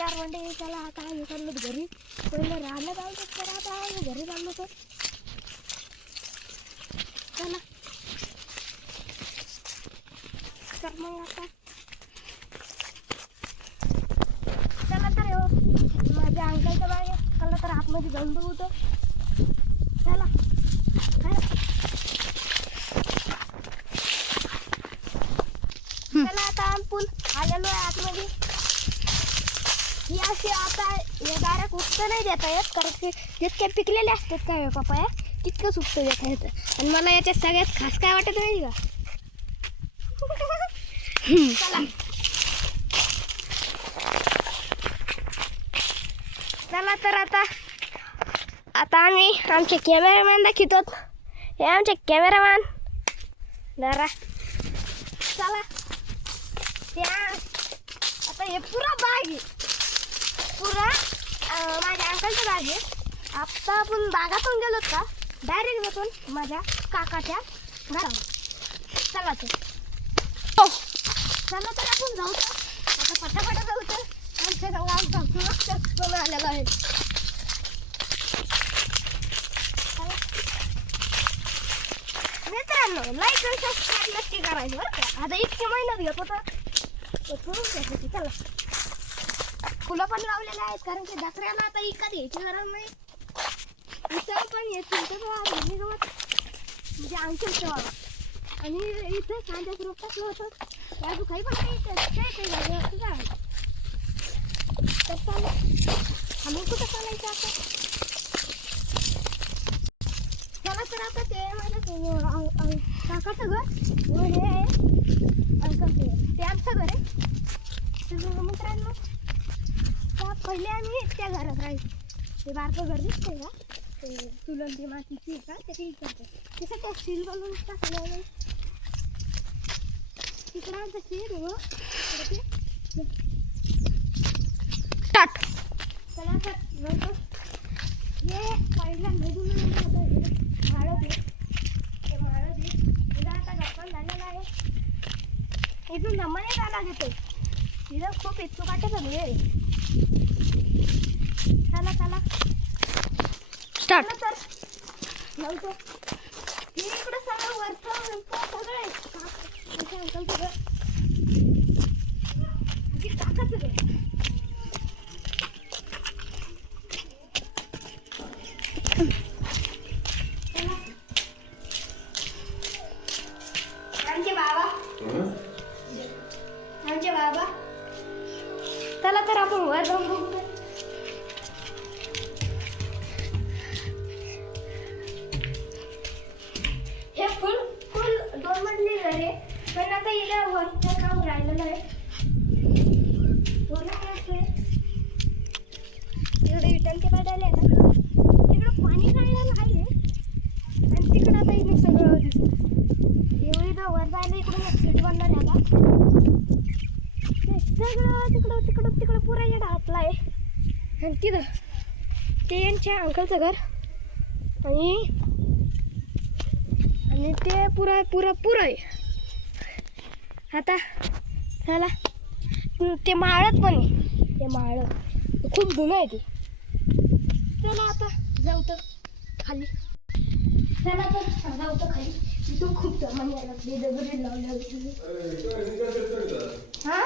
नमस्कार मंडळी. चला आता आम्ही चाललो घरी. पहिलं राहिलं जायचं तर आता आम्ही घरी चाललो. तर चला तर मग आता चला तर माझ्या अंकलच्या बागे चला तर आतमध्ये जाऊन बघू. तर चला चला आता आपण आलेलो आहे आतमध्ये. ही अशी आता या दारात उपतं नाही देता येत, कारण की जितके पिकलेले असतात काय पपया तितकंच उपतं देता येतं. आणि मला याच्यात सगळ्यात खास काय वाटत माहिती का? चला चला तर आता आम्ही आमचे कॅमेरामॅन दाखवतो. हे आमचे कॅमेरामॅन जरा चला. त्या आता हे पुरा बाग आहे, पुरा माझ्या अंकलचा बाग आहे. आता आपण बागातून गेलो का डायरेक्ट जातो माझ्या काकाच्या घरावर. चला तर चला तर आपण जाऊ. तर आता पटापटा जाऊ. तर आमच्या गावात आमचा आलेला आहे. मित्रांनो लाईक आणि सबस्क्राईब नक्की करायचं बरं का. आता इतकी मेहनत घेतो तर करून घ्यायची. चला फुलं पण लावलेले आहेत, कारण की दसऱ्याला आता इकत घ्यायची गरज नाही. इथं पण येतील तर गवत म्हणजे अंकिलचं वावर. आणि इथं कांद्याचं रोप टाकलं होतं. बाजू काही पण काही तर चालेल. आम्ही कुठं चालायचं आता? चला तर आता ते माझ्या काकाचं घर व हे आहे अंकलचं घर, ते आमचं घर आहे. तर मित्रांनो त्या पहिले आम्ही त्या घरात राहायचो. ते बारकं घर दिसतंय का, ते चुलंती मातीची का ते करते तसं त्या स्टील बनवून टाकलं. तिकडं आमचं शेड हो स्टार्ट. चला तर नंतर हे पहिला मधून माळत आहे. ते माळत आहे तिथं आता गप्पा झालेला आहे. इथून नंबरच आला घेतो. तिथं खूप इतकं वाटत आहे. चला चला स्टार्ट. तर नंतर हे इकडं सगळं वरचं सगळं आहे. अंकल सगळं काकाचं घर. आमचे बाबा चला तर आपण वर जाऊन बघतो. हे फुल दोन मजली घर आहे, पण आता इला वरचं काम राहिलेलं आहे. तिकडे विटांचे पाडायला आहे ना, तिकडं पाणी राहिलेलं आहे. आणि तिकडं आता इथे सगळं दिसतं. एवढी तर वर जायला इकडून एक सीट बनणार आहे आता. सगळं तिकडं पुरा येडा हातला आहे. आणि तिथं ते यांच्या अंकलचं घर आणि ते पुरा आहे. आता चला ते माळत पण आहे. ते माळत खूप जुनं आहे ते. चला आता जाऊ तर खाली. चला तर जाऊ तर खाली. तिथून खूप जमान यायला दगडी लावल्या हा